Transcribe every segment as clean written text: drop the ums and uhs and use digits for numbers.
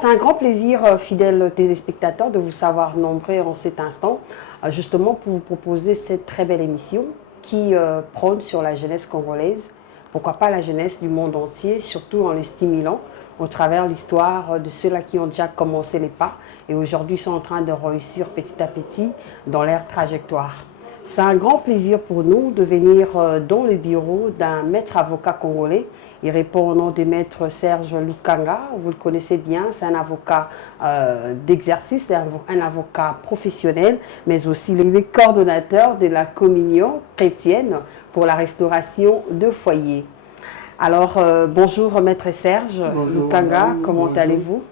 c'est un grand plaisir, fidèles téléspectateurs, de vous savoir nombreux en cet instant, justement pour vous proposer cette très belle émission qui prône sur la jeunesse congolaise, pourquoi pas la jeunesse du monde entier, surtout en les stimulant au travers l'histoire de ceux-là qui ont déjà commencé les pas et aujourd'hui sont en train de réussir petit à petit dans leur trajectoire. C'est un grand plaisir pour nous de venir dans le bureau d'un maître avocat congolais. Il répond au nom de maître Serge Lukanga. Vous le connaissez bien, c'est un avocat d'exercice, c'est un avocat professionnel, mais aussi il est coordonnateur de la communion chrétienne pour la restauration de foyers. Alors, bonjour maître Serge Lukanga, comment allez-vous?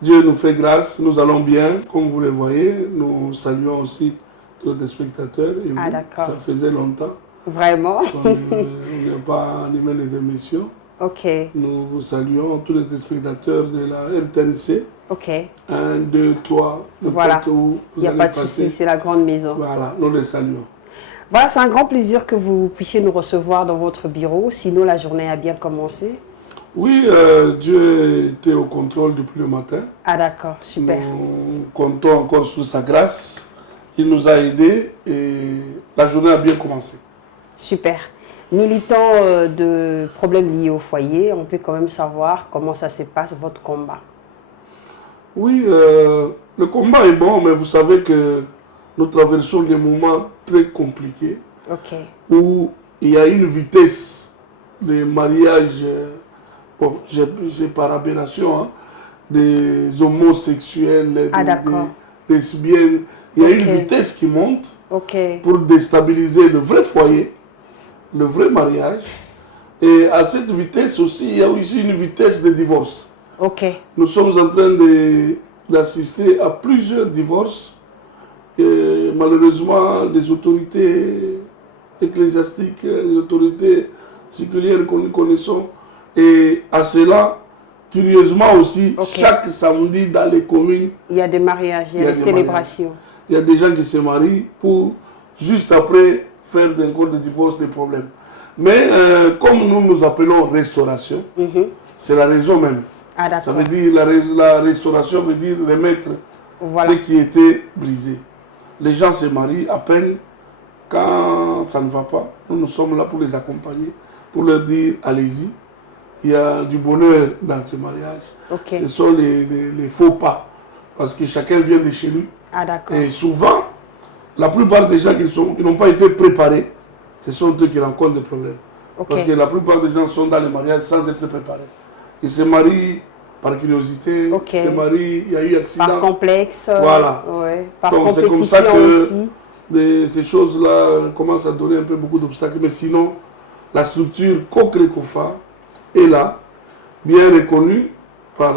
Dieu nous fait grâce, nous allons bien, comme vous le voyez. Nous saluons aussi tous les spectateurs et vous, ça faisait longtemps. Vraiment? On n'a pas animé les émissions. Ok. Nous vous saluons, tous les spectateurs de la RTNC. Ok. 1, 2, 3, voilà. Où il n'y a pas de souci, c'est la grande maison. Voilà, nous les saluons. Voilà, c'est un grand plaisir que vous puissiez nous recevoir dans votre bureau. Sinon, la journée a bien commencé. Oui, Dieu était au contrôle depuis le matin. Ah d'accord, super. Nous comptons encore sur sa grâce. Il nous a aidés et la journée a bien commencé. Super. Militant de problèmes liés au foyer, on peut quand même savoir comment ça se passe, votre combat. Oui, le combat est bon, mais vous savez que nous traversons des moments très compliqués. Ok. Où il y a une vitesse de mariage, bon, j'ai par aberration, hein, des homosexuels, des lesbiennes. Il y a une vitesse qui monte pour déstabiliser le vrai foyer, le vrai mariage. Et à cette vitesse aussi, il y a aussi une vitesse de divorce. Nous sommes en train d'assister à plusieurs divorces. Et malheureusement, les autorités ecclésiastiques, les autorités séculières que nous connaissons, et à cela, curieusement aussi, chaque samedi dans les communes, il y a des mariages, il y a des célébrations. Il y a des gens qui se marient pour juste après faire encore des divorces, des problèmes. Mais comme nous appelons restauration, c'est la raison même. Ça veut dire la restauration veut dire remettre ce qui était brisé. Les gens se marient à peine quand ça ne va pas. Nous sommes là pour les accompagner, pour leur dire allez-y. Il y a du bonheur dans ce mariage. Ce sont les faux pas. Parce que chacun vient de chez lui. Et souvent, la plupart des gens qui n'ont pas été préparés, ce sont eux qui rencontrent des problèmes. Parce que la plupart des gens sont dans le mariage sans être préparés. Ils se marient par curiosité, ils se marient, il y a eu accident. Par complexe. Voilà. Donc c'est comme ça que ces choses-là commencent à donner un peu beaucoup d'obstacles. Mais sinon, la structure Kokrekofa est là, bien reconnue par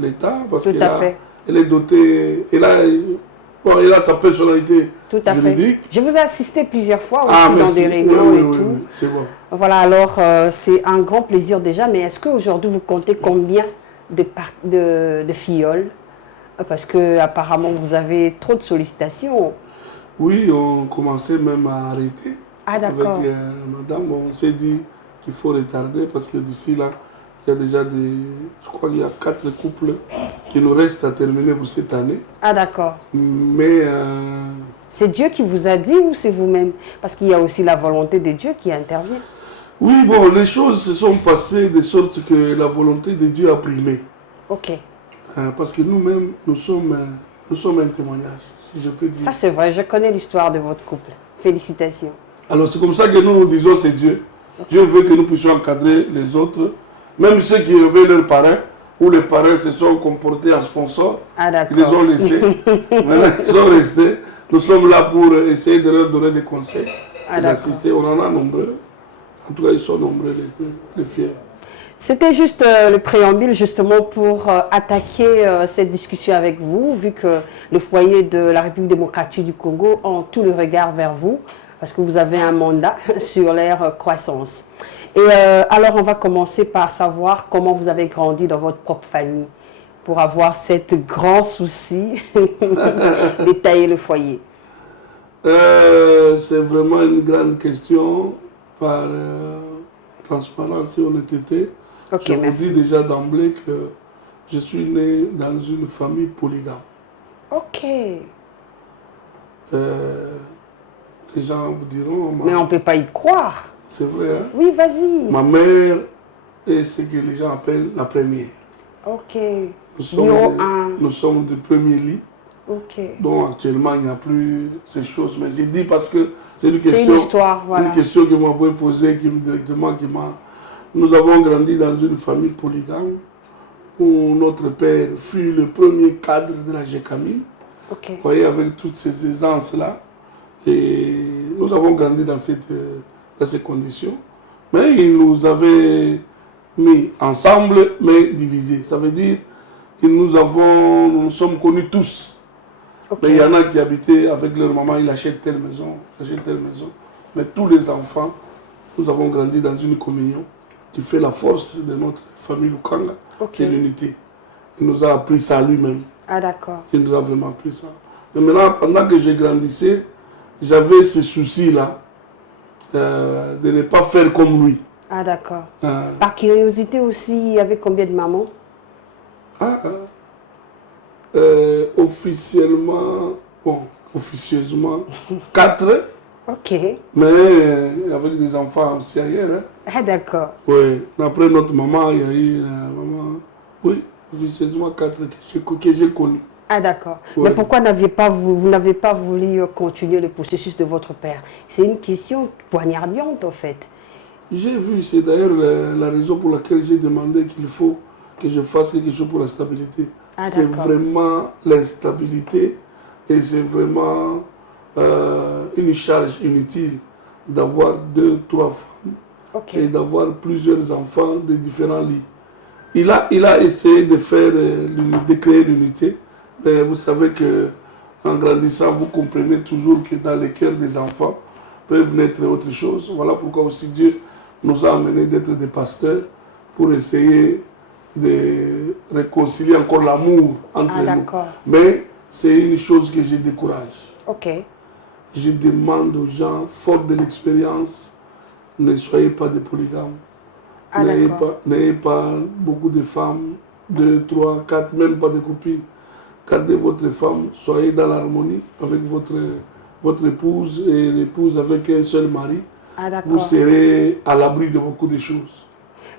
l'État, parce qu'elle est dotée, elle a sa personnalité juridique. Je vous ai assisté plusieurs fois aussi dans des réunions et tout. C'est bon. Voilà, alors c'est un grand plaisir déjà, mais est-ce qu'aujourd'hui vous comptez combien de filleuls? Parce que apparemment vous avez trop de sollicitations. Oui, on commençait même à arrêter. Avec madame, on s'est dit qu'il faut retarder parce que d'ici là, il y a déjà je crois qu'il y a 4 couples qui nous restent à terminer pour cette année. Ah d'accord. Mais c'est Dieu qui vous a dit ou c'est vous-même? Parce qu'il y a aussi la volonté de Dieu qui intervient. Oui, bon, les choses se sont passées de sorte que la volonté de Dieu a primé. Parce que nous-mêmes, nous sommes un témoignage, si je peux dire. Ça c'est vrai, je connais l'histoire de votre couple. Félicitations. Alors c'est comme ça que nous disons c'est Dieu. Dieu veut que nous puissions encadrer les autres, même ceux qui avaient leurs parents, où les parents se sont comportés en sponsor, ils les ont laissés, maintenant ils sont restés. Nous sommes là pour essayer de leur donner des conseils, d'assister. On en a nombreux. En tout cas, ils sont nombreux, les fiers. C'était juste le préambule justement pour attaquer cette discussion avec vous, vu que le foyer de la République démocratique du Congo a tout le regard vers vous, parce que vous avez un mandat sur leur croissance. Et alors, on va commencer par savoir comment vous avez grandi dans votre propre famille, pour avoir cet grand souci d'étayer le foyer. C'est vraiment une grande question par transparence et honnêteté. Je vous dis déjà d'emblée que Je suis né dans une famille polygame. Ok. Les gens vous diront... Mais on ne peut pas y croire. C'est vrai, hein? Oui, vas-y. Ma mère est ce que les gens appellent la première. Ok. Nous sommes de premier lit. Ok. Donc actuellement, il n'y a plus ces choses. Mais j'ai dit parce que c'est une histoire, voilà. Une question que m'a posée directement. Nous avons grandi dans une famille polygame où notre père fut le premier cadre de la GECAMI. Okay. Vous voyez, avec toutes ces aisances-là. Et nous avons grandi dans ces conditions. Mais il nous avait mis ensemble, mais divisés. Ça veut dire que nous sommes connus tous. Okay. Mais il y en a qui habitaient avec leur maman, ils achètent telle maison, Mais tous les enfants, nous avons grandi dans une communion qui fait la force de notre famille Lukanga. Okay. C'est l'unité. Il nous a appris ça lui-même. Ah d'accord. Il nous a vraiment appris ça. Mais maintenant, pendant que je grandissais, j'avais ce souci-là de ne pas faire comme lui. Ah d'accord. Par curiosité aussi, il y avait combien de mamans? Officieusement, 4. Ok. Mais avec des enfants aussi ailleurs. Hein. Ah d'accord. Oui. Après notre maman, il y a eu la maman. Oui, officieusement 4 que j'ai connu. Ah d'accord. Ouais. Mais pourquoi vous n'avez pas voulu continuer le processus de votre père? C'est une question poignardante en fait. J'ai vu, c'est d'ailleurs la raison pour laquelle j'ai demandé qu'il faut que je fasse quelque chose pour la stabilité. Ah, c'est vraiment l'instabilité et c'est vraiment une charge inutile d'avoir 2, 3 femmes et d'avoir plusieurs enfants de différents lits. Il a essayé de créer l'unité, mais vous savez qu'en grandissant, vous comprenez toujours que dans les cœurs des enfants peuvent naître autre chose. Voilà pourquoi aussi Dieu nous a amenés d'être des pasteurs pour essayer de réconcilier encore l'amour entre nous. Mais c'est une chose que je décourage. Okay. Je demande aux gens, forts de l'expérience, ne soyez pas des polygames. N'ayez pas beaucoup de femmes, 2, 3, 4, même pas de copines. Gardez votre femme, soyez dans l'harmonie avec votre épouse et l'épouse avec un seul mari. Vous serez à l'abri de beaucoup de choses.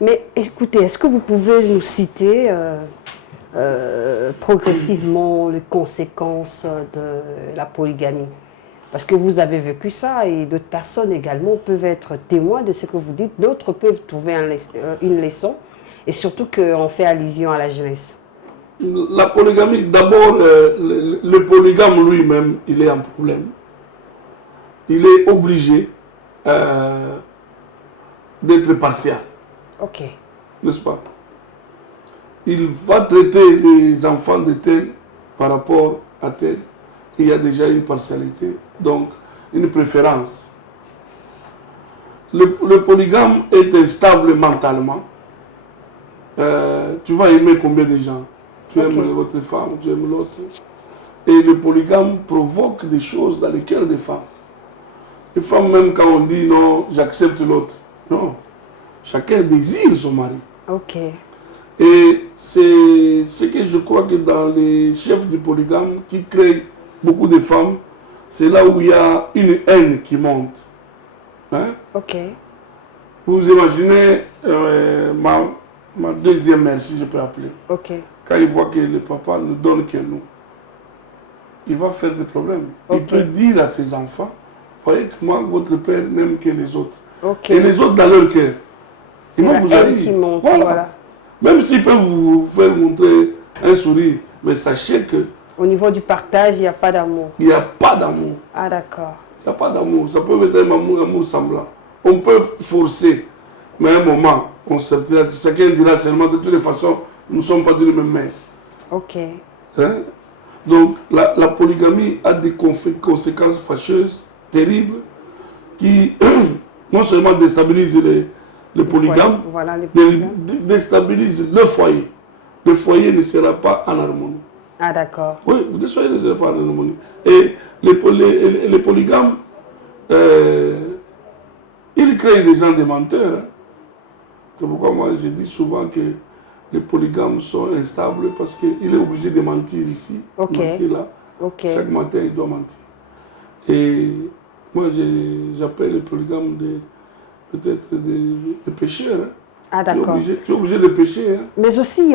Mais écoutez, est-ce que vous pouvez nous citer progressivement les conséquences de la polygamie? Parce que vous avez vécu ça et d'autres personnes également peuvent être témoins de ce que vous dites. D'autres peuvent trouver une leçon et surtout qu'on fait allusion à la jeunesse. La polygamie, d'abord, le polygame lui-même, il est un problème. Il est obligé d'être partial. Ok. N'est-ce pas? Il va traiter les enfants de tel par rapport à tel. Il y a déjà une partialité, donc une préférence. Le polygame est instable mentalement. Tu vas aimer combien de gens? Tu aimes votre femme, tu aimes l'autre. Et le polygame provoque des choses dans les cœurs des femmes. Les femmes, même quand on dit non, j'accepte l'autre. Non. Chacun désire son mari. Ok. Et c'est ce que je crois que dans les chefs du polygame qui créent beaucoup de femmes, c'est là où il y a une haine qui monte. Hein? Ok. Vous imaginez ma deuxième mère, si je peux appeler. Ok. Quand il voit que le papa ne donne que nous, il va faire des problèmes. Okay. Il peut dire à ses enfants, voyez que moi, votre père n'aime que les autres. Okay. Et les autres dans leur cœur. Ils vont vous haïr. Voilà. Même s'ils peuvent vous faire montrer un sourire, mais sachez que... Au niveau du partage, il n'y a pas d'amour. Il n'y a pas d'amour. Ah d'accord. Il n'y a pas d'amour. Ça peut être un amour semblant. On peut forcer, mais à un moment, on sortira. Chacun dira seulement de toutes les façons, nous ne sommes pas d'une même mère. Ok. Hein? Donc la polygamie a des conséquences fâcheuses, terribles, qui non seulement déstabilisent le polygame, voilà, déstabilisent le foyer. Le foyer ne sera pas en harmonie. Ah d'accord. Oui, le foyer ne sera pas en harmonie. Et les polygames, ils créent des gens des menteurs. Hein. C'est pourquoi moi je dis souvent que les polygames sont instables parce qu'il est obligé de mentir ici, mentir là. Chaque matin, il doit mentir. Et moi, j'appelle les polygames peut-être des pécheurs. Hein. Ah, d'accord. Tu es obligé de pécher. Hein. Mais aussi,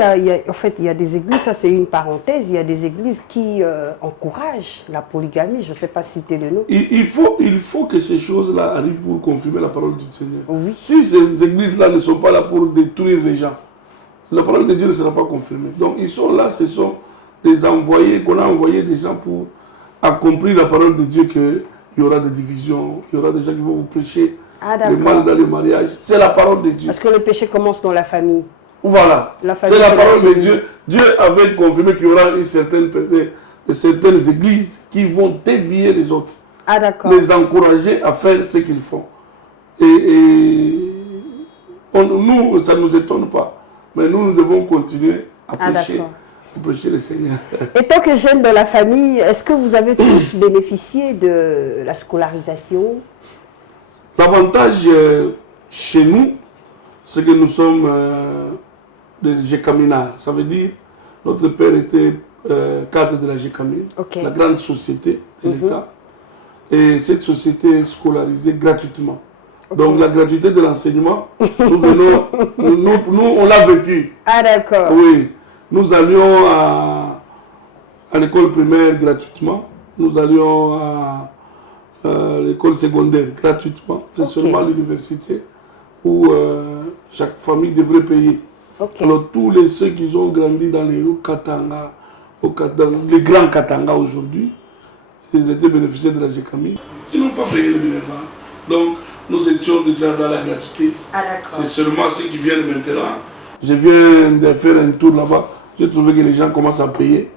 en fait, il y a des églises, ça c'est une parenthèse, il y a des églises qui encouragent la polygamie. Je ne sais pas citer le nom. Il faut que ces choses-là arrivent pour confirmer la parole du Seigneur. Oui. Si ces églises-là ne sont pas là pour détruire les gens, la parole de Dieu ne sera pas confirmée. Donc, ils sont là, ce sont des envoyés, qu'on a envoyés des gens pour accomplir la parole de Dieu, qu'il y aura des divisions, il y aura des gens qui vont vous prêcher le mal dans le mariage. C'est la parole de Dieu. Parce que le péché commence dans la famille. Voilà. C'est la parole de Dieu. Dieu avait confirmé qu'il y aura certaines églises qui vont dévier les autres. Ah, d'accord. Les encourager à faire ce qu'ils font. Et nous, ça ne nous étonne pas. Mais nous devons continuer à prêcher le Seigneur. Et tant que jeune dans la famille, est-ce que vous avez tous bénéficié de la scolarisation? L'avantage chez nous, c'est que nous sommes des Gécaminards. Ça veut dire, notre père était cadre de la Gécamine, la grande société de l'État. Et cette société est scolarisée gratuitement. Donc la gratuité de l'enseignement, nous on l'a vécu. Ah, d'accord. Oui. Nous allions à l'école primaire gratuitement. Nous allions à l'école secondaire gratuitement. C'est seulement l'université où chaque famille devrait payer. Alors tous ceux qui ont grandi dans les Katanga, les grands Katanga aujourd'hui, ils étaient bénéficiaires de la Gécamine. Ils n'ont pas payé le Minerva. Donc nous étions déjà dans la gratuité. Ah, c'est seulement ceux qui viennent maintenant. Je viens de faire un tour là-bas. J'ai trouvé que les gens commencent à payer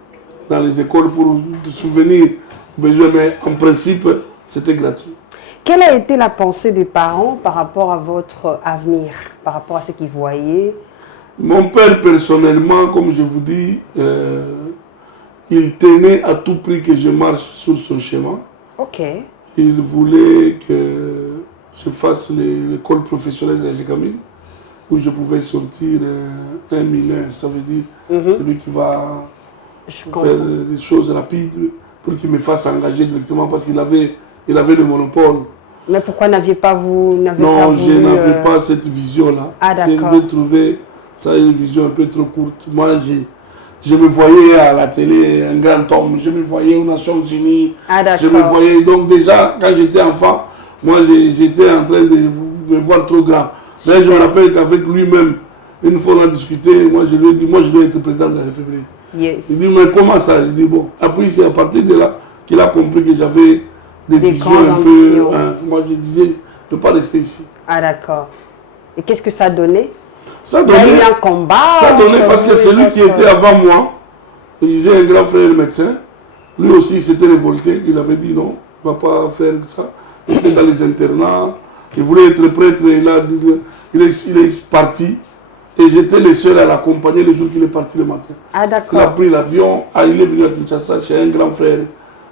dans les écoles pour souvenir aux besoins, mais en principe, c'était gratuit. Quelle a été la pensée des parents par rapport à votre avenir, par rapport à ce qu'ils voyaient? Mon père, personnellement, comme je vous dis, il tenait à tout prix que je marche sur son chemin. Il voulait que je fasse l'école professionnelle de la Gécamine, où je pouvais sortir un mineur, ça veut dire celui qui va faire des choses rapides pour qu'il me fasse engager directement parce qu'il avait le monopole. Mais pourquoi n'aviez pas vous Non, je n'avais pas cette vision-là. Ah, d'accord. Je trouvé ça une vision un peu trop courte. Moi, je me voyais à la télé un grand homme, je me voyais aux Nations Unies. Ah, d'accord. Je me voyais, donc déjà, quand j'étais enfant, moi j'étais en train de me voir trop grand. Mais je me rappelle qu'avec lui-même, une fois on a discuté, moi je lui ai dit, moi je dois être président de la République. Yes. Il dit, mais comment ça? Je dis, bon. Après, c'est à partir de là qu'il a compris que j'avais des visions un peu... moi je disais, je ne peux pas rester ici. Ah, d'accord. Et qu'est-ce que ça donnait? Ça donnait, il y a eu un combat. Ça donnait parce que celui qui était avant moi, j'ai un grand frère médecin, lui aussi il s'était révolté, il avait dit non, il ne va pas faire ça. Il était dans les internats, il voulait être prêtre, il est parti. Et j'étais le seul à l'accompagner le jour qu'il est parti le matin. Ah, d'accord. Il a pris l'avion, il est venu à Kinshasa chez un grand frère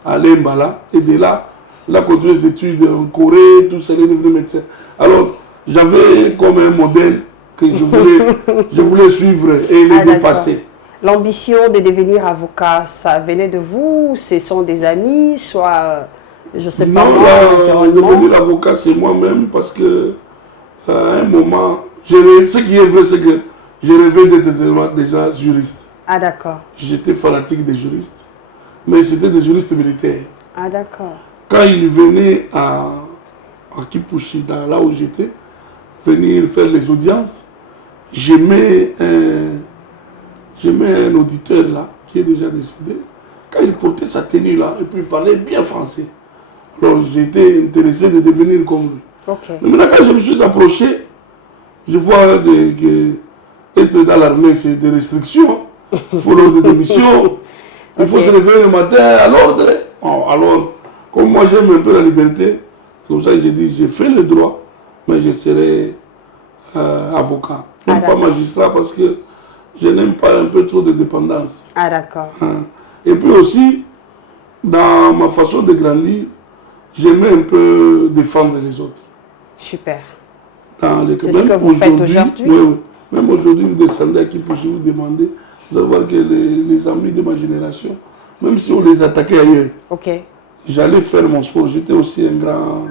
à Lembala. Et de là, il a continué ses études en Corée, tout ça, il est devenu médecin. Alors, j'avais comme un modèle que je voulais suivre et le dépasser. L'ambition de devenir avocat, ça venait de vous? Ce sont des amis, soit, je ne sais pas. Non, devenir avocat, c'est moi-même parce que à un moment, ce qui est vrai, c'est que je rêvais d'être déjà juriste. Ah, d'accord. J'étais fanatique des juristes, mais c'était des juristes militaires. Ah, d'accord. Quand ils venaient à Kipushi, là où j'étais, venir faire les audiences, j'aimais un auditeur là, qui est déjà décédé. Quand il portait sa tenue là, et puis il parlait bien français. Alors j'étais intéressé de devenir comme lui. Mais maintenant, quand je me suis approché, je vois être dans l'armée, c'est des restrictions. Il faut l'ordre de mission. Il faut se réveiller le matin à l'ordre. Alors, comme moi j'aime un peu la liberté, c'est comme ça que j'ai dit, j'ai fait le droit, mais je serai avocat. Non pas magistrat parce que je n'aime pas un peu trop de dépendance. Ah, d'accord. Et puis aussi, dans ma façon de grandir, j'aimais un peu défendre les autres. Super. C'est ce que vous faites aujourd'hui? Oui, oui. Même aujourd'hui, vous descendez à Kipushi, vous demandez, vous allez voir que les amis de ma génération, même si on les attaquait ailleurs, j'allais faire mon sport. J'étais aussi un grand...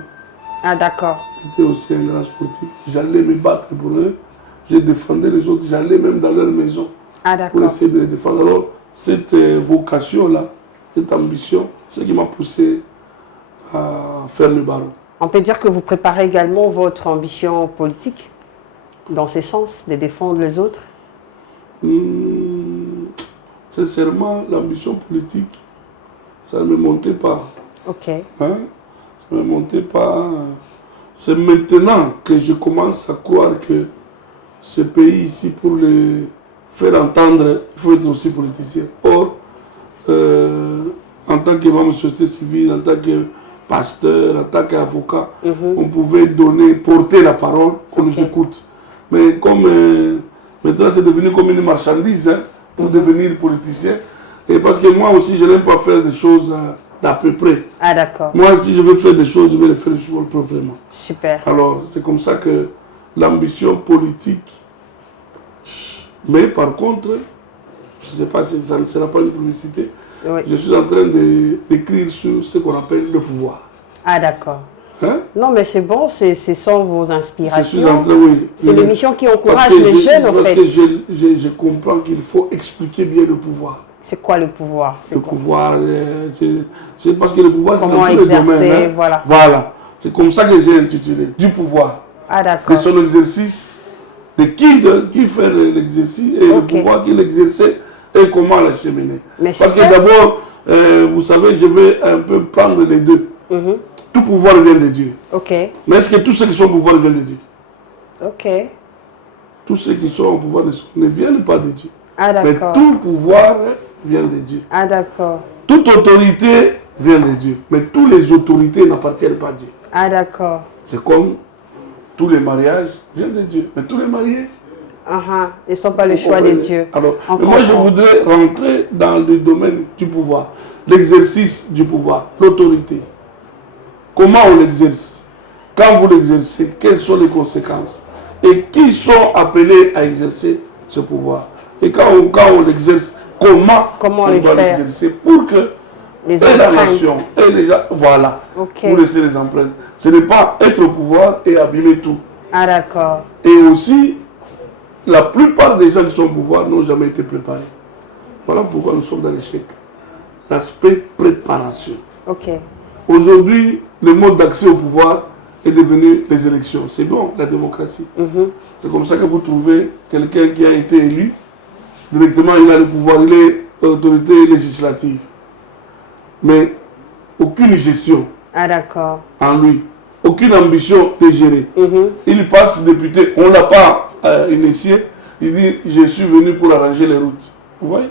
Ah, d'accord. J'étais aussi un grand sportif. J'allais me battre pour eux. Je défendais les autres. J'allais même dans leur maison pour essayer de les défendre. Alors, cette vocation-là, cette ambition, c'est ce qui m'a poussé à faire le barreau. On peut dire que vous préparez également votre ambition politique dans ce sens, de défendre les autres? Sincèrement, l'ambition politique, ça ne me montait pas. Ok. Hein? Ça ne me montait pas. C'est maintenant que je commence à croire que ce pays ici, pour le faire entendre, il faut être aussi politicien. Or, en tant que membre de société civile, en tant que pasteur, en tant qu'avocat, on pouvait porter la parole, qu'on nous écoute. Mais comme maintenant c'est devenu comme une marchandise pour devenir politicien, et parce que moi aussi je n'aime pas faire des choses d'à peu près. Ah d'accord. Moi si je veux faire des choses, je vais les faire proprement. Super. Alors c'est comme ça que l'ambition politique, mais par contre, je ne sais pas si ça ne sera pas une publicité, je suis en train d'écrire sur ce qu'on appelle le pouvoir. Ah d'accord. Hein? Non, mais c'est bon, ce sont vos inspirations. Je suis en train, oui. C'est l'émission qui encourage les jeunes, en fait. Parce que je comprends qu'il faut expliquer bien le pouvoir. C'est quoi le pouvoir? Le pouvoir, c'est parce que le pouvoir, c'est dans tous les domaines. Voilà. Voilà. C'est comme ça que j'ai intitulé, du pouvoir. Ah d'accord. De son exercice, de qui fait l'exercice et le pouvoir qu'il exerçait et comment l'acheminer. Parce que d'abord, vous savez, je vais un peu prendre les deux. Tout pouvoir vient de Dieu. Mais est-ce que tous ceux qui sont au pouvoir viennent de Dieu? Tous ceux qui sont au pouvoir ne viennent pas de Dieu. Ah, mais tout pouvoir vient de Dieu. Ah d'accord. Toute autorité vient de Dieu. Mais toutes les autorités n'appartiennent pas à Dieu. Ah d'accord. C'est comme tous les mariages viennent de Dieu. Mais tous les mariés... Ils ne sont pas le choix de Dieu. Alors, moi je voudrais rentrer dans le domaine du pouvoir. L'exercice du pouvoir, l'autorité. Comment on l'exerce? Quand vous l'exercez, quelles sont les conséquences? Et qui sont appelés à exercer ce pouvoir? Et quand on l'exerce, comment on doit l'exercer pour que la nation et les gens, voilà, pour laisser les empreintes. Ce n'est pas être au pouvoir et abîmer tout. Ah d'accord. Et aussi, la plupart des gens qui sont au pouvoir n'ont jamais été préparés. Voilà pourquoi nous sommes dans l'échec. L'aspect préparation. Aujourd'hui, le mode d'accès au pouvoir est devenu les élections. C'est bon, la démocratie. C'est comme ça que vous trouvez quelqu'un qui a été élu. Directement, il a le pouvoir, il est autorité législative. Mais aucune gestion en lui. Aucune ambition de gérer. Il passe député, on ne l'a pas initié. Il dit, je suis venu pour arranger les routes. Vous voyez?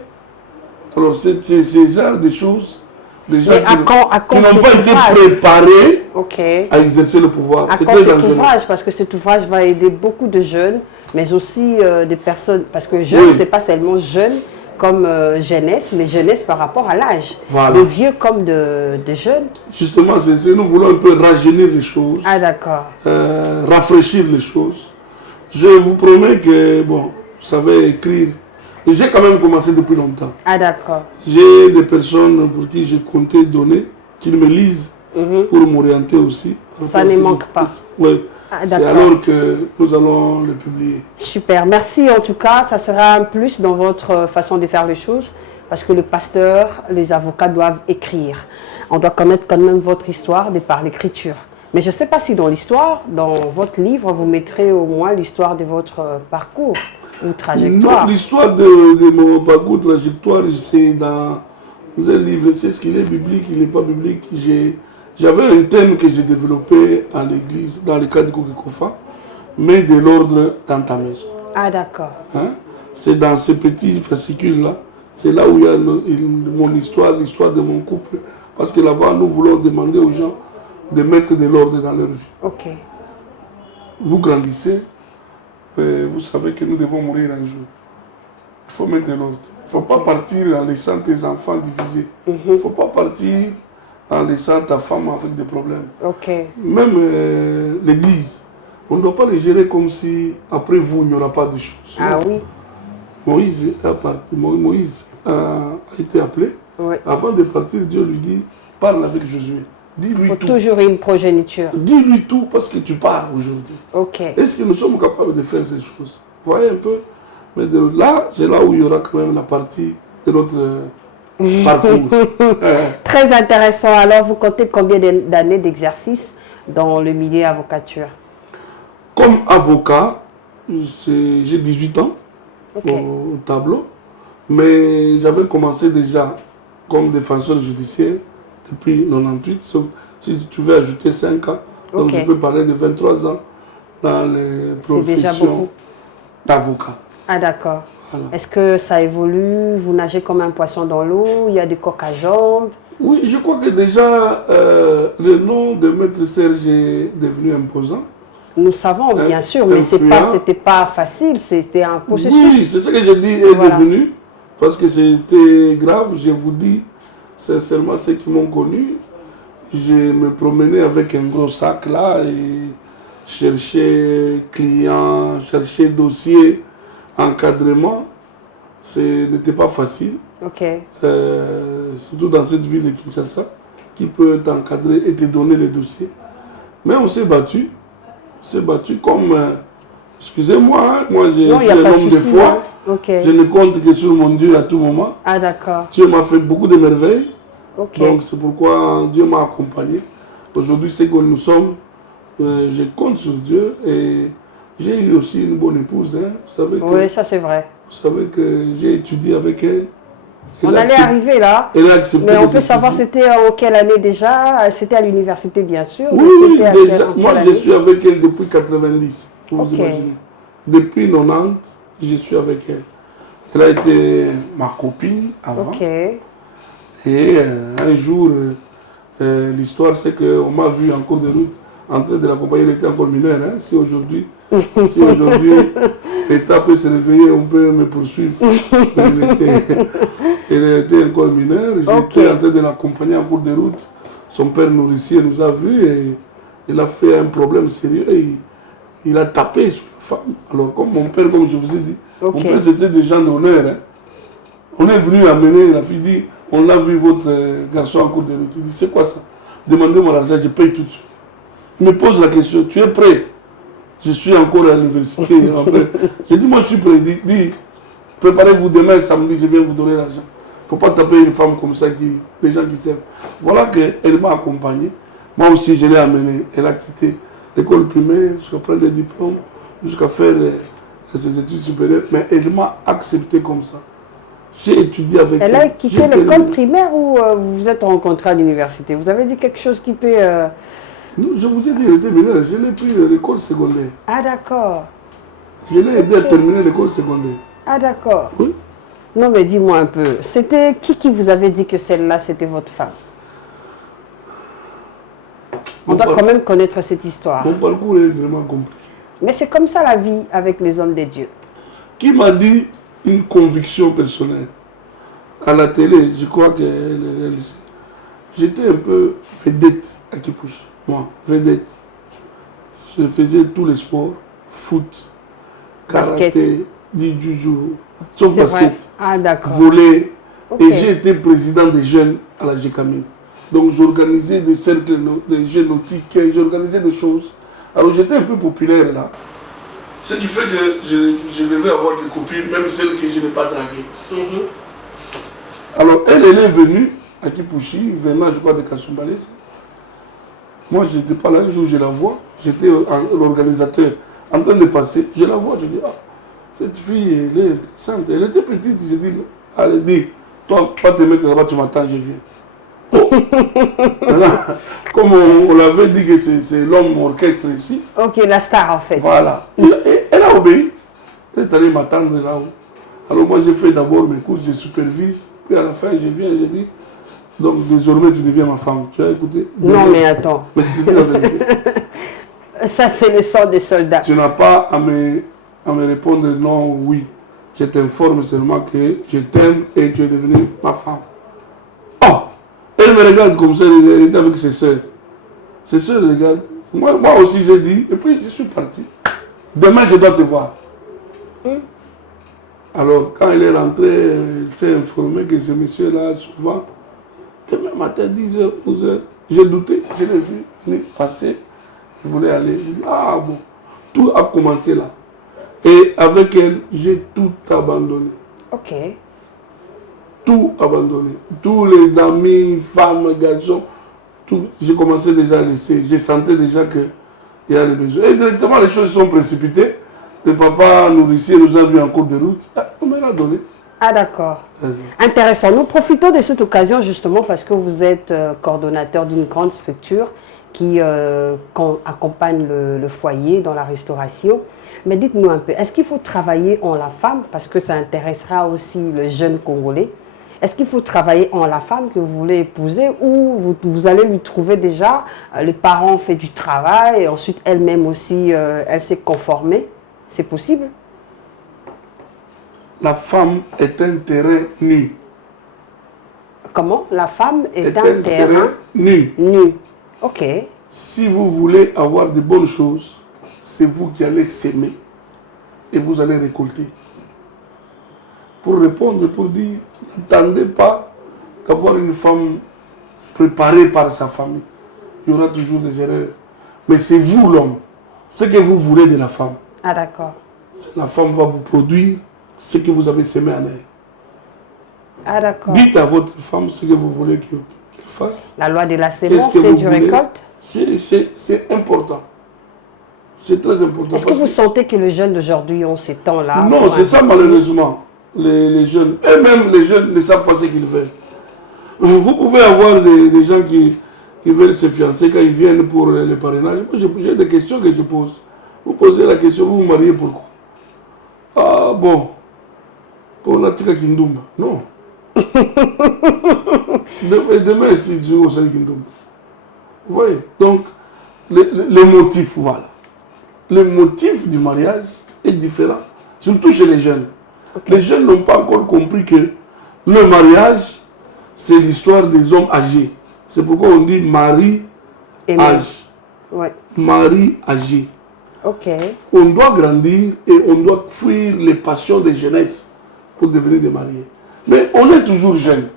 Alors, c'est ce genre de choses. Les gens qui n'ont pas été préparés à exercer le pouvoir. À quand cet ouvrage? Parce que cet ouvrage va aider beaucoup de jeunes, mais aussi des personnes, parce que jeunes, ce n'est pas seulement jeunes comme jeunesse, mais jeunesse par rapport à l'âge. De vieux comme de jeunes. Justement, nous voulons un peu rajeunir les choses. Ah d'accord. Rafraîchir les choses. Je vous promets que, bon, vous savez écrire. J'ai quand même commencé depuis longtemps. Ah d'accord. J'ai des personnes pour qui j'ai compté donner, qui me lisent pour m'orienter aussi. Ça ne manque pas. Oui. C'est alors que nous allons le publier. Super. Merci en tout cas. Ça sera un plus dans votre façon de faire les choses. Parce que le pasteur, les avocats doivent écrire. On doit connaître quand même votre histoire de par l'écriture. Mais je ne sais pas si dans l'histoire, dans votre livre, vous mettrez au moins l'histoire de votre parcours. Une trajectoire. L'histoire de mon parcours, trajectoire, c'est dans un livre, c'est ce qu'il est biblique, il n'est pas biblique. J'avais un thème que j'ai développé à l'église, dans le cadre du Kokekofa, mais de l'ordre dans ta maison. Ah d'accord. C'est dans ce petit fascicule-là, c'est là où il y a mon histoire, l'histoire de mon couple. Parce que là-bas, nous voulons demander aux gens de mettre de l'ordre dans leur vie. Vous grandissez. Vous savez que nous devons mourir un jour. Il faut mettre de l'ordre. Il ne faut pas partir en laissant tes enfants divisés. Il ne faut pas partir en laissant ta femme avec des problèmes. Même l'église. on ne doit pas les gérer comme si après vous, il n'y aura pas de choses. Ah oui. Moïse a été appelé. Oui. Avant de partir, Dieu lui dit, parle avec Josué. Dis-lui tout. Toujours une progéniture. Dis-lui tout parce que tu pars aujourd'hui. Ok. Est-ce que nous sommes capables de faire ces choses? Vous voyez un peu? Mais là, c'est là où il y aura quand même la partie de notre parcours. Très intéressant. Alors, vous comptez combien d'années d'exercice dans le milieu avocature? Comme avocat, j'ai 18 ans au tableau, mais j'avais commencé déjà comme défenseur judiciaire depuis 98. Si tu veux ajouter 5 ans, donc je peux parler de 23 ans dans les professions d'avocat. Ah d'accord. Voilà. Est-ce que ça évolue? Vous nagez comme un poisson dans l'eau? Il y a des coques à jambes? Oui, je crois que déjà le nom de Maître Serge est devenu imposant. Nous savons, bien sûr, mais c'était pas facile, c'était un processus. Oui, c'est ce que j'ai dit est devenu, parce que c'était grave, je vous dis, sincèrement, ceux qui m'ont connu, je me promenais avec un gros sac là et cherchais clients, cherchais dossiers, encadrement, ce n'était pas facile. Surtout dans cette ville de Kinshasa, qui peut t'encadrer et te donner les dossiers. Mais on s'est battu. C'est battu comme, excusez-moi, hein, moi j'ai un homme de foi, je ne compte que sur mon Dieu à tout moment. Ah d'accord. Dieu m'a fait beaucoup de merveilles, donc c'est pourquoi Dieu m'a accompagné. Aujourd'hui, c'est que nous sommes, je compte sur Dieu et j'ai eu aussi une bonne épouse. Hein. Vous savez que, oui, ça c'est vrai. Vous savez que j'ai étudié avec elle. On allait arriver là, mais on peut savoir c'était en quelle année déjà? C'était à l'université bien sûr. Oui, déjà, moi je suis avec elle depuis 90, vous imaginez. Depuis 90, je suis avec elle. Elle a été ma copine avant. Et un jour, l'histoire c'est qu'on m'a vu en cours de route en train de l'accompagner, elle était encore mineure. Hein. Si aujourd'hui l'État peut se réveiller, on peut me poursuivre. Elle était encore mineure, j'étais en train de l'accompagner en cours de route. Son père nourricier nous a vus et il a fait un problème sérieux et il a tapé sur la femme. Alors comme mon père, comme je vous ai dit, mon père c'était des gens d'honneur. Hein. On est venu amener, la fille dit, on l'a vu votre garçon en cours de route. Il dit, c'est quoi ça? Demandez-moi l'argent, je paye tout de suite. Il me pose la question, tu es prêt? Je suis encore à l'université. J'ai dit, moi je suis prêt. Il dit, préparez-vous demain, samedi, je viens vous donner l'argent. Il ne faut pas taper une femme comme ça, les gens qui s'aiment. Voilà qu'elle m'a accompagné. Moi aussi, je l'ai amenée. Elle a quitté l'école primaire jusqu'à prendre des diplômes, jusqu'à faire ses études supérieures. Mais elle m'a accepté comme ça. J'ai étudié avec elle. Elle a quitté l'école primaire ou vous vous êtes rencontrés à l'université? Vous avez dit quelque chose qui peut... Non, je vous ai dit, elle était mineure. Je l'ai pris à l'école secondaire. Ah d'accord. Je l'ai aidé à terminer l'école secondaire. Ah d'accord. Oui. Non mais dis-moi un peu, c'était qui vous avait dit que celle-là c'était votre femme? On doit quand même connaître cette histoire. Mon parcours est vraiment compliqué. Mais c'est comme ça la vie avec les hommes de Dieu. Qui m'a dit une conviction personnelle? À la télé, je crois que j'étais un peu vedette à Kipushi. Moi, vedette. Je faisais tous les sports, foot, karaté, judo, sauf basket, volley. Et j'ai été président des jeunes à la GECAMI. Donc j'organisais des cercles de jeux nautiques, j'organisais des choses. Alors j'étais un peu populaire là. Ce qui fait que je devais avoir des copines, même celles que je n'ai pas draguées. Alors elle est venue à Kipushi, venant je crois de Kasumbalé. Moi je n'étais pas là, un jour je la vois, j'étais l'organisateur en train de passer, je la vois, je dis, ah, cette fille elle est intéressante, elle était petite, je dis, allez dis, toi pas te mettre là-bas, tu m'attends, je viens. Maintenant, comme on l'avait dit que c'est l'homme orchestre ici. Ok, la star en fait. Voilà. Elle a obéi. Elle est allée m'attendre là-haut. Alors moi j'ai fait d'abord mes courses, je supervise. Puis à la fin je viens et je dis, donc désormais tu deviens ma femme. Tu as écouté? Non mais attends. Mais ce que dis la vérité. Ça c'est le sang des soldats. Tu n'as pas à me répondre non ou oui. Je t'informe seulement que je t'aime et tu es devenue ma femme. Oh! Elle me regarde comme ça, elle était avec ses soeurs. Ses soeurs regardent, Moi aussi, j'ai dit, et puis je suis parti. Demain, je dois te voir. Alors, quand il est rentré, il s'est informé que ce monsieur-là, souvent, demain matin, 10h, 11h, j'ai douté, je l'ai vu, il est passé, il voulait aller. J'ai dit, ah bon, tout a commencé là. Et avec elle, j'ai tout abandonné. Ok. Tout abandonné. Tous les amis, femmes, garçons, tout, j'ai commencé déjà à laisser. J'ai senti déjà qu'il y a les besoins. Et directement, les choses sont précipitées. Le papa nourricier nous a vu en cours de route. On me l'a donné. Ah d'accord. Intéressant. Nous profitons de cette occasion justement parce que vous êtes coordonnateur d'une grande structure qui accompagne le foyer dans la restauration. Mais dites-nous un peu, est-ce qu'il faut travailler en la femme, parce que ça intéressera aussi le jeune Congolais, est-ce qu'il faut travailler en la femme que vous voulez épouser ou vous allez lui trouver déjà, les parents ont fait du travail et ensuite elle-même aussi, elle s'est conformée? C'est possible? La femme est un terrain nu. Comment? La femme est un terrain nu. Nu. Ok. Si vous voulez avoir de bonnes choses, c'est vous qui allez s'aimer et vous allez récolter. Pour répondre, pour dire, n'attendez pas d'avoir une femme préparée par sa famille. Il y aura toujours des erreurs. Mais c'est vous l'homme, ce que vous voulez de la femme. Ah d'accord. La femme va vous produire ce que vous avez semé en elle. Ah d'accord. Dites à votre femme ce que vous voulez qu'elle fasse. La loi de la sémence, c'est du récolte? C'est important. C'est très important. Est-ce que vous sentez que les jeunes d'aujourd'hui ont ces temps-là? Non, c'est ça malheureusement. Les jeunes, eux-mêmes les jeunes ne savent pas ce qu'ils veulent. Vous pouvez avoir des gens qui veulent se fiancer quand ils viennent pour le parrainage. Moi, j'ai des questions que je pose. Vous posez la question, vous vous mariez pourquoi? Ah bon, pour la tika Kindumba. Non. Demain, si je joue au Sali Kindumba. Vous voyez? Donc, les motifs, voilà. Le motif du mariage est différent, surtout chez les jeunes. Okay. Les jeunes n'ont pas encore compris que le mariage, c'est l'histoire des hommes âgés. C'est pourquoi on dit mari âge. Ouais. Mari âgé. Okay. On doit grandir et on doit fuir les passions de jeunesse pour devenir des mariés. Mais on est toujours jeune.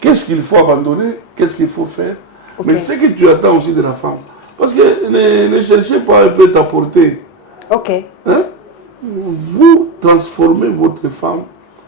Qu'est-ce qu'il faut abandonner? Qu'est-ce qu'il faut faire? Okay. Mais ce que tu attends aussi de la femme. Parce que ne cherchez pas, elle peut t'apporter. Ok. Hein? Vous transformez votre femme,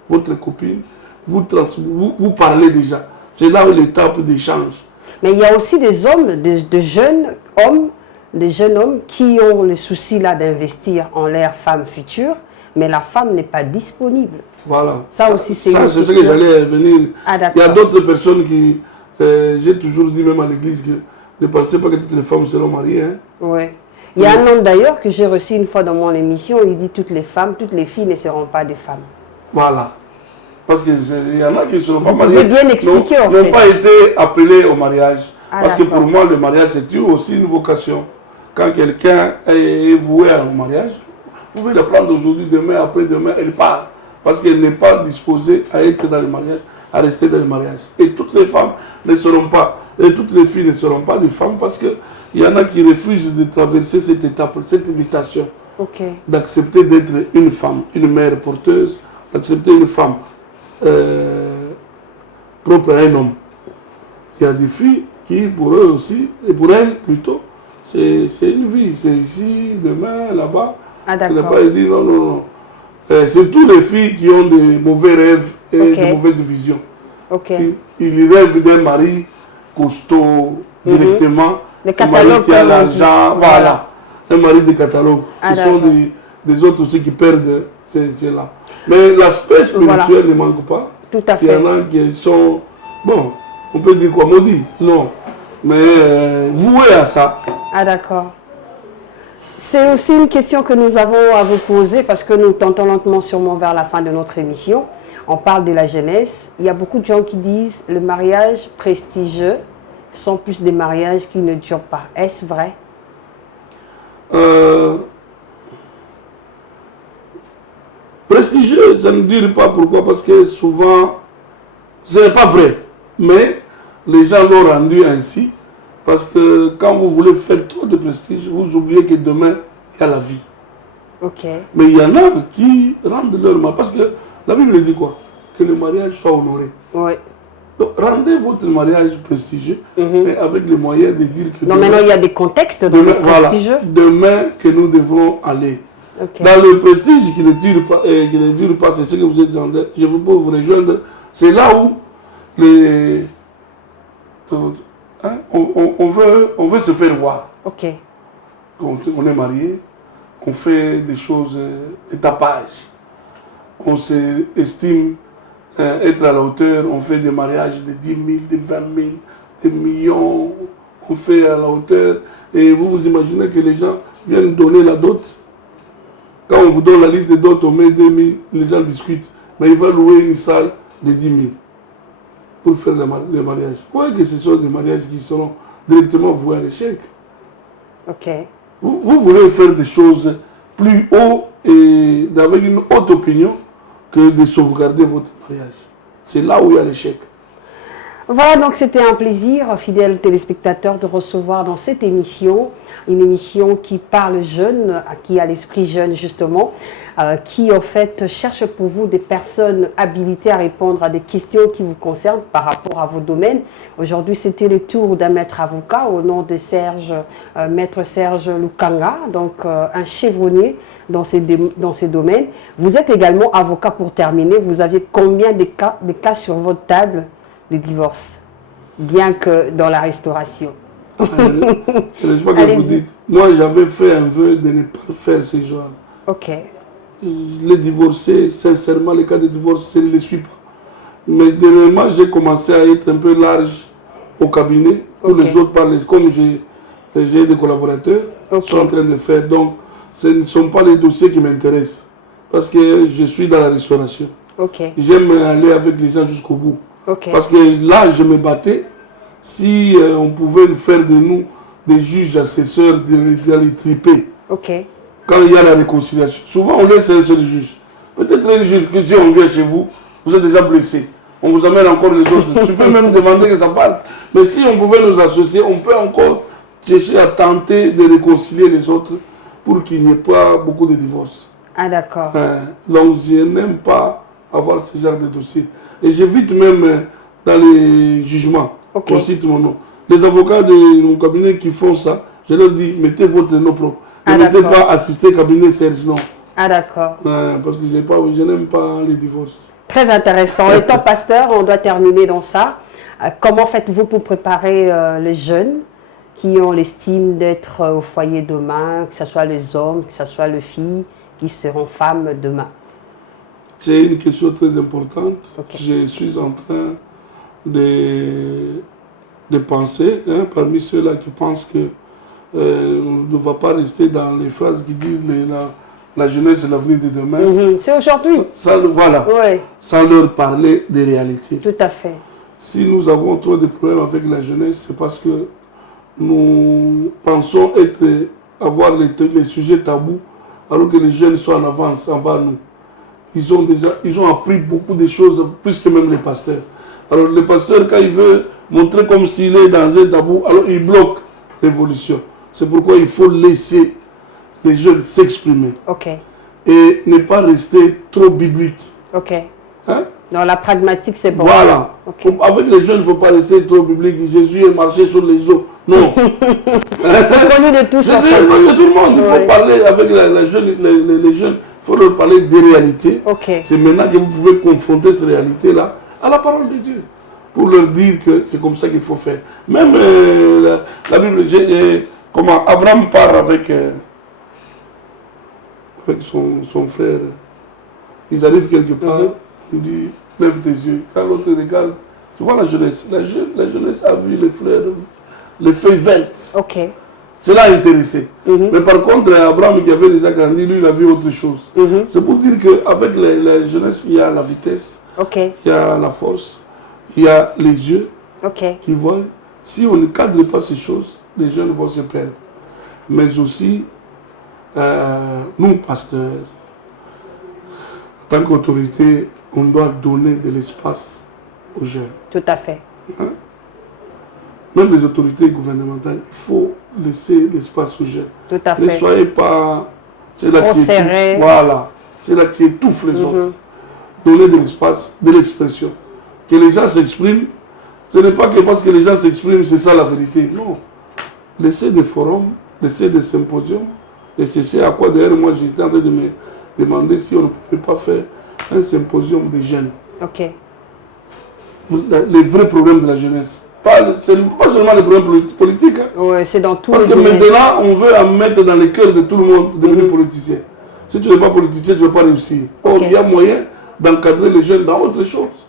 votre copine, vous parlez déjà. C'est là où l'étape d'échange. Mais il y a aussi des hommes, des jeunes hommes qui ont le souci là d'investir en leur femme future, mais la femme n'est pas disponible. Voilà. Ça aussi, c'est ce que j'allais venir. Ah, il y a d'autres personnes qui... j'ai toujours dit même à l'église que ne pensez pas que toutes les femmes seront mariées. Hein? Oui. Il y a un homme d'ailleurs que j'ai reçu une fois dans mon émission, il dit toutes les femmes, toutes les filles ne seront pas des femmes. Voilà. Parce qu'il y en a qui ne seront pas mariées. Vous pouvez bien expliquer en fait. N'ont pas été appelés au mariage. Ah, parce que pour moi, le mariage, c'est aussi une vocation. Quand quelqu'un est voué au mariage, vous pouvez la prendre aujourd'hui, demain, après-demain, elle part. Parce qu'elle n'est pas disposée à être dans le mariage, à rester dans le mariage. Et toutes les femmes ne seront pas, et toutes les filles ne seront pas des femmes parce qu'il y en a qui refusent de traverser cette étape, cette invitation. Okay. D'accepter d'être une femme, une mère porteuse, d'accepter une femme propre à un homme. Il y a des filles qui, pour eux aussi, et pour elles plutôt, c'est une vie. C'est ici, demain, là-bas. Ah d'accord. Pas dit non, non, non. C'est toutes les filles qui ont de mauvais rêves et de mauvaises visions. Okay. Ils rêvent d'un mari costaud directement, un mari qui a l'argent, voilà. Un mari de catalogue. Ce sont des autres aussi qui perdent là. Mais l'aspect spirituel ne manque pas. Tout à fait. Il y en a qui sont, bon, on peut dire quoi, maudits, non, mais voués à ça. Ah d'accord. C'est aussi une question que nous avons à vous poser parce que nous tentons lentement sûrement vers la fin de notre émission. On parle de la jeunesse. Il y a beaucoup de gens qui disent le mariage prestigieux sont plus des mariages qui ne durent pas. Est-ce vrai? Prestigieux, ça ne dure pas. Pourquoi? Parce que souvent, ce n'est pas vrai. Mais les gens l'ont rendu ainsi Parce que quand vous voulez faire trop de prestige, vous oubliez que demain, il y a la vie. Mais il y en a qui rendent leur mariage. Parce que la Bible dit quoi? Que le mariage soit honoré. Oui. Donc, rendez votre mariage prestigieux, mais avec les moyens de dire que... Non, maintenant, il y a des contextes dans le prestigieux. Voilà, demain que nous devons aller. Dans le prestige qui ne dure pas, c'est ce que vous êtes en train. Je peux vous rejoindre. C'est là où on veut se faire voir. On est marié, on fait des choses de tapage. On s'estime être à la hauteur, on fait des mariages de 10 000, de 20 000, des millions, on fait à la hauteur. Et vous vous imaginez que les gens viennent donner la dot. Quand on vous donne la liste de dot, on met 2 000, les gens discutent. Mais il va louer une salle de 10 000 pour faire le mariage. Vous voyez que ce sont des mariages qui seront directement voués à l'échec. Vous voulez faire des choses plus haut et avec une haute opinion que de sauvegarder votre mariage. C'est là où il y a l'échec. Voilà, donc c'était un plaisir, fidèles téléspectateurs, de recevoir dans cette émission, une émission qui parle jeune, qui a l'esprit jeune justement, qui en fait cherche pour vous des personnes habilitées à répondre à des questions qui vous concernent par rapport à vos domaines. Aujourd'hui, c'était le tour d'un maître avocat au nom de maître Serge Lukanga, donc un chevronnier dans ces domaines. Vous êtes également avocat pour terminer. Vous aviez combien de cas sur votre table de divorce, bien que dans la restauration? Je sais pas que vous dites. Moi, j'avais fait un vœu de ne pas faire ce genre. Les divorcés, sincèrement, les cas de divorce, je ne les suis pas. Mais dernièrement, j'ai commencé à être un peu large au cabinet pour les autres parler. Comme j'ai des collaborateurs qui sont en train de faire. Donc, ce ne sont pas les dossiers qui m'intéressent. Parce que je suis dans la restauration. J'aime aller avec les gens jusqu'au bout. Parce que là, je me battais. Si on pouvait faire de nous des juges assesseurs, de les triper. Quand il y a la réconciliation. Souvent, on laisse un seul juge. Peut-être un juge que Dieu on vient chez vous, vous êtes déjà blessé. On vous amène encore les autres. Tu peux même demander que ça parte. Mais si on pouvait nous associer, on peut encore chercher à tenter de réconcilier les autres pour qu'il n'y ait pas beaucoup de divorces. D'accord. Donc, je n'aime pas avoir ce genre de dossier. Et j'évite même dans les jugements qu'on cite mon nom. Les avocats de mon cabinet qui font ça, je leur dis, mettez votre nom propre. Ne mettez pas assister cabinet Serge, non. D'accord. Parce que je n'aime pas les divorces. Très intéressant. Étant pasteur, on doit terminer dans ça. Comment faites-vous pour préparer les jeunes qui ont l'estime d'être au foyer demain, que ce soit les hommes, que ce soit les filles, qui seront femmes demain? C'est une question très importante. Je suis en train de penser, parmi ceux-là qui pensent que on ne va pas rester dans les phrases qui disent la jeunesse est l'avenir de demain. C'est aujourd'hui. Voilà. Sans leur parler des réalités. Tout à fait. Si nous avons trop de problèmes avec la jeunesse, c'est parce que nous pensons avoir les sujets tabous, alors que les jeunes sont en avance envers nous. Ils ont appris beaucoup de choses, plus que même les pasteurs. Alors le pasteur, quand il veut montrer comme s'il est dans un tabou, alors il bloque l'évolution. C'est pourquoi il faut laisser les jeunes s'exprimer. Et ne pas rester trop biblique. Dans la pragmatique, c'est bon. Voilà. Avec les jeunes, il ne faut pas rester trop biblique. Jésus est marché sur les eaux. Non. C'est connu de tous. C'est connu de tout le monde. Il faut parler avec les jeunes. Il faut leur parler des réalités. C'est maintenant que vous pouvez confronter ces réalités-là à la parole de Dieu. Pour leur dire que c'est comme ça qu'il faut faire. Même la Bible, comment Abraham part avec son frère. Ils arrivent quelque part. Il dit, lève tes yeux. Quand l'autre regarde, tu vois la jeunesse. La jeunesse a vu les feuilles vertes. Cela a intéressé. Mais par contre, Abraham qui avait déjà grandi, lui, il a vu autre chose. C'est pour dire qu'avec la jeunesse, il y a la vitesse, il y a la force, il y a les yeux qui voient. Si on ne cadre pas ces choses, les jeunes vont se perdre. Mais aussi, nous, pasteurs, en tant qu'autorité, on doit donner de l'espace aux jeunes. Tout à fait. même les autorités gouvernementales, il faut laisser l'espace aux jeunes. Tout à fait. Ne soyez pas... C'est là qui étouffe. Voilà. C'est là qui étouffe les autres. Donner de l'espace, de l'expression. Que les gens s'expriment. Ce n'est pas que parce que les gens s'expriment, c'est ça la vérité. Non. Laissez des forums, laissez des symposiums. Et c'est ce à quoi d'ailleurs moi j'étais en train de me demander si on ne pouvait pas faire un symposium des jeunes. Ok. Les vrais problèmes de la jeunesse. Pas seulement les problèmes politiques. Hein. Oui, c'est dans tout. Parce que maintenant, on veut en mettre dans les cœurs de tout le monde, devenir politicien. Si tu n'es pas politicien, tu ne vas pas réussir. Or, il y a moyen d'encadrer les jeunes dans autre chose.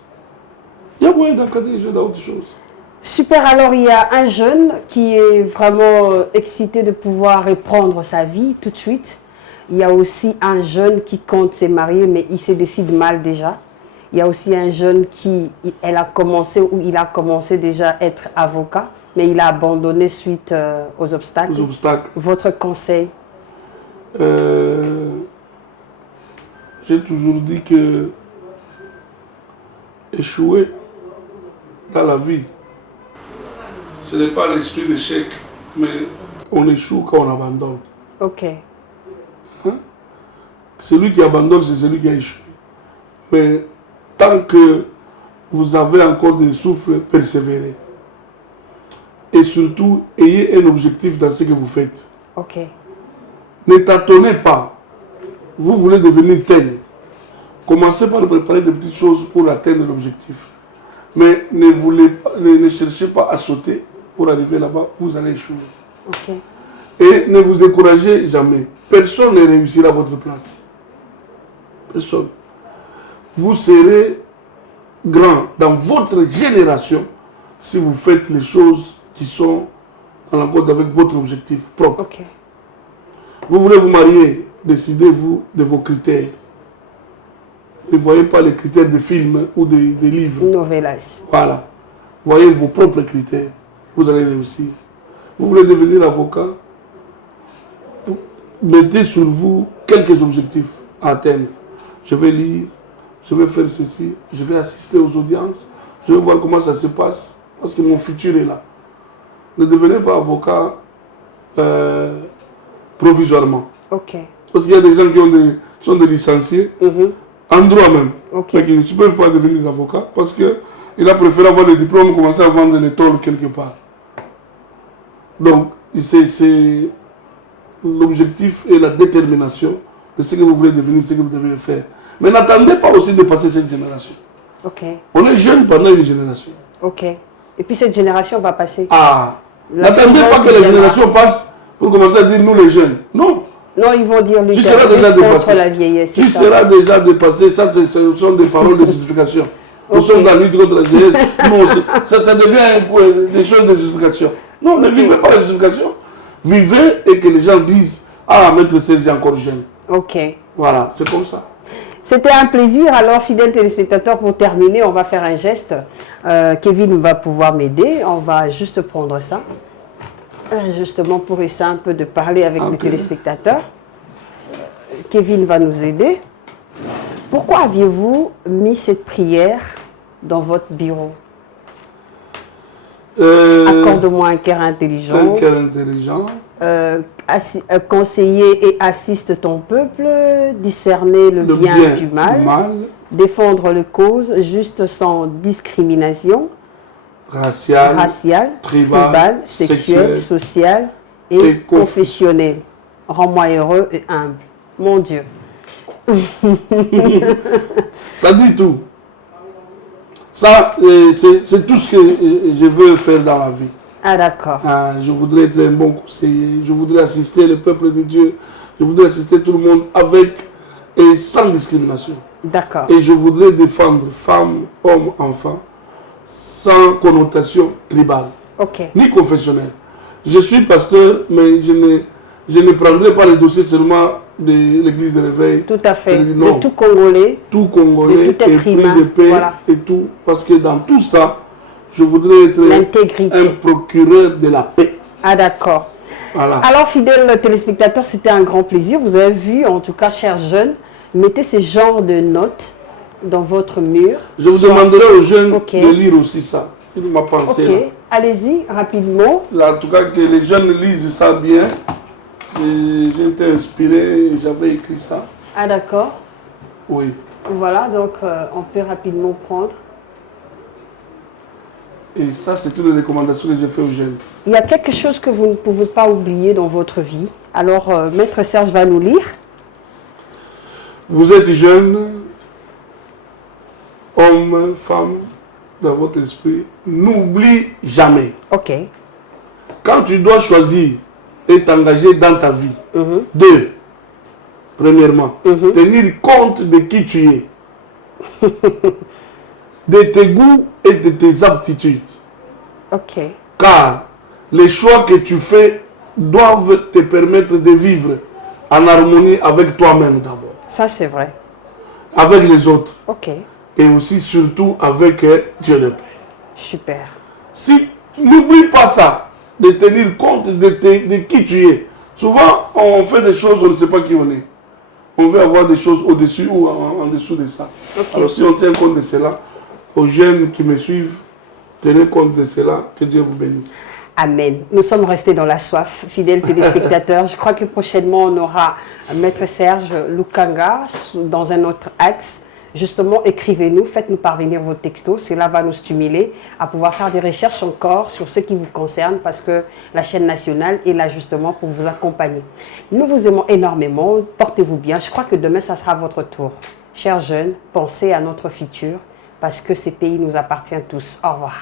Il y a moyen d'encadrer les jeunes dans autre chose. Super, alors il y a un jeune qui est vraiment excité de pouvoir reprendre sa vie tout de suite. Il y a aussi un jeune qui compte se marier, mais il se décide mal déjà. Il y a aussi un jeune il a commencé déjà à être avocat, mais il a abandonné suite aux obstacles. Votre conseil? J'ai toujours dit que échouer dans la vie, ce n'est pas l'esprit d'échec, mais on échoue quand on abandonne. Ok. Hein? Celui qui abandonne, c'est celui qui a échoué. Mais tant que vous avez encore des souffles, persévérez. Et surtout, ayez un objectif dans ce que vous faites. Ok. Ne tâtonnez pas. Vous voulez devenir tel. Commencez par préparer des petites choses pour atteindre l'objectif. Mais ne cherchez pas à sauter pour arriver là-bas. Vous allez échouer. Okay. Et ne vous découragez jamais. Personne ne réussira à votre place. Personne. Vous serez grand dans votre génération si vous faites les choses qui sont en accord avec votre objectif propre. Okay. Vous voulez vous marier, décidez-vous de vos critères. Ne voyez pas les critères de films ou des livres. Novelas. Voilà. Voyez vos propres critères. Vous allez réussir. Vous voulez devenir avocat, mettez sur vous quelques objectifs à atteindre. Je vais lire, je vais faire ceci, je vais assister aux audiences, je vais voir comment ça se passe, parce que mon futur est là. Ne devenez pas avocat provisoirement. Ok. Parce qu'il y a des gens qui sont des licenciés, en droit même, mais qui ne peuvent pas devenir avocats, parce qu'il a préféré avoir le diplôme, commencer à vendre les tôles quelque part. Donc, c'est l'objectif et la détermination de ce que vous voulez devenir, ce que vous devez faire. Mais n'attendez pas aussi de passer cette génération. Okay. On est jeune pendant une génération. Ok. Et puis cette génération va passer. Ah. N'attendez pas que la génération passe pour commencer à dire nous les jeunes. Non. Non, ils vont dire lui tu seras déjà dépassé. La vieillesse. Tu seras déjà dépassé. Ça, ce sont des paroles de justification. Nous sommes dans la lutte contre la vieillesse. Non, ça devient des choses de justification. Non, ne vivez pas la justification. Vivez et que les gens disent ah, Maître Serge est encore jeune. Ok. Voilà, c'est comme ça. C'était un plaisir. Alors, fidèles téléspectateurs, pour terminer, on va faire un geste. Kevin va pouvoir m'aider. On va juste prendre ça. Justement, pour essayer un peu de parler avec les téléspectateurs. Kevin va nous aider. Pourquoi aviez-vous mis cette prière dans votre bureau? Accorde-moi un cœur intelligent. Un cœur intelligent. Conseiller et assiste ton peuple, discerner le bien du mal, défendre les causes justes sans discrimination, raciale, tribale, sexuelle, sociale et confessionnelle. Rends-moi heureux et humble. Mon Dieu. Ça dit tout. Ça, c'est tout ce que je veux faire dans la vie. Ah d'accord. Je voudrais être un bon conseiller, je voudrais assister le peuple de Dieu, je voudrais assister tout le monde avec et sans discrimination. D'accord. Et je voudrais défendre femmes, hommes, enfants, sans connotation tribale, ni confessionnelle. Je suis pasteur, mais je ne prendrai pas les dossiers seulement de l'église de réveil. Tout à fait, de tout Congolais. Tout Congolais, de tout être humain, de paix et tout, parce que dans tout ça, je voudrais être un procureur de la paix. Ah d'accord. Voilà. Alors, fidèles téléspectateurs, c'était un grand plaisir. Vous avez vu, en tout cas, chers jeunes, mettez ce genre de notes dans votre mur. Je vous demanderai aux jeunes de lire aussi ça. Ma pensée là. Allez-y, rapidement. Là, en tout cas, que les jeunes lisent ça bien. J'étais inspiré, j'avais écrit ça. Ah d'accord. Oui. Voilà, donc on peut rapidement prendre. Et ça, c'est toutes les recommandations que j'ai faites aux jeunes. Il y a quelque chose que vous ne pouvez pas oublier dans votre vie. Alors, Maître Serge va nous lire. Vous êtes jeune, homme, femme, dans votre esprit. N'oublie jamais. Ok. Quand tu dois choisir et t'engager dans ta vie, deux, premièrement, tenir compte de qui tu es, de tes goûts et de tes aptitudes. Ok. Car les choix que tu fais doivent te permettre de vivre en harmonie avec toi-même d'abord. Ça, c'est vrai. Avec les autres. Ok. Et aussi, surtout, avec Dieu le Père. Super. Si n'oublie pas ça, de tenir compte de qui tu es. Souvent, on fait des choses, on ne sait pas qui on est. On veut avoir des choses au-dessus ou en dessous de ça. Okay. Alors, si on tient compte de cela, aux jeunes qui me suivent, tenez compte de cela, que Dieu vous bénisse. Amen. Nous sommes restés dans la soif, fidèles téléspectateurs. Je crois que prochainement, on aura Maître Serge Lukanga dans un autre axe. Justement, écrivez-nous, faites-nous parvenir vos textos. Cela va nous stimuler à pouvoir faire des recherches encore sur ce qui vous concerne parce que la chaîne nationale est là justement pour vous accompagner. Nous vous aimons énormément. Portez-vous bien. Je crois que demain, ça sera votre tour. Chers jeunes, pensez à notre futur parce que ces pays nous appartiennent tous. Au revoir.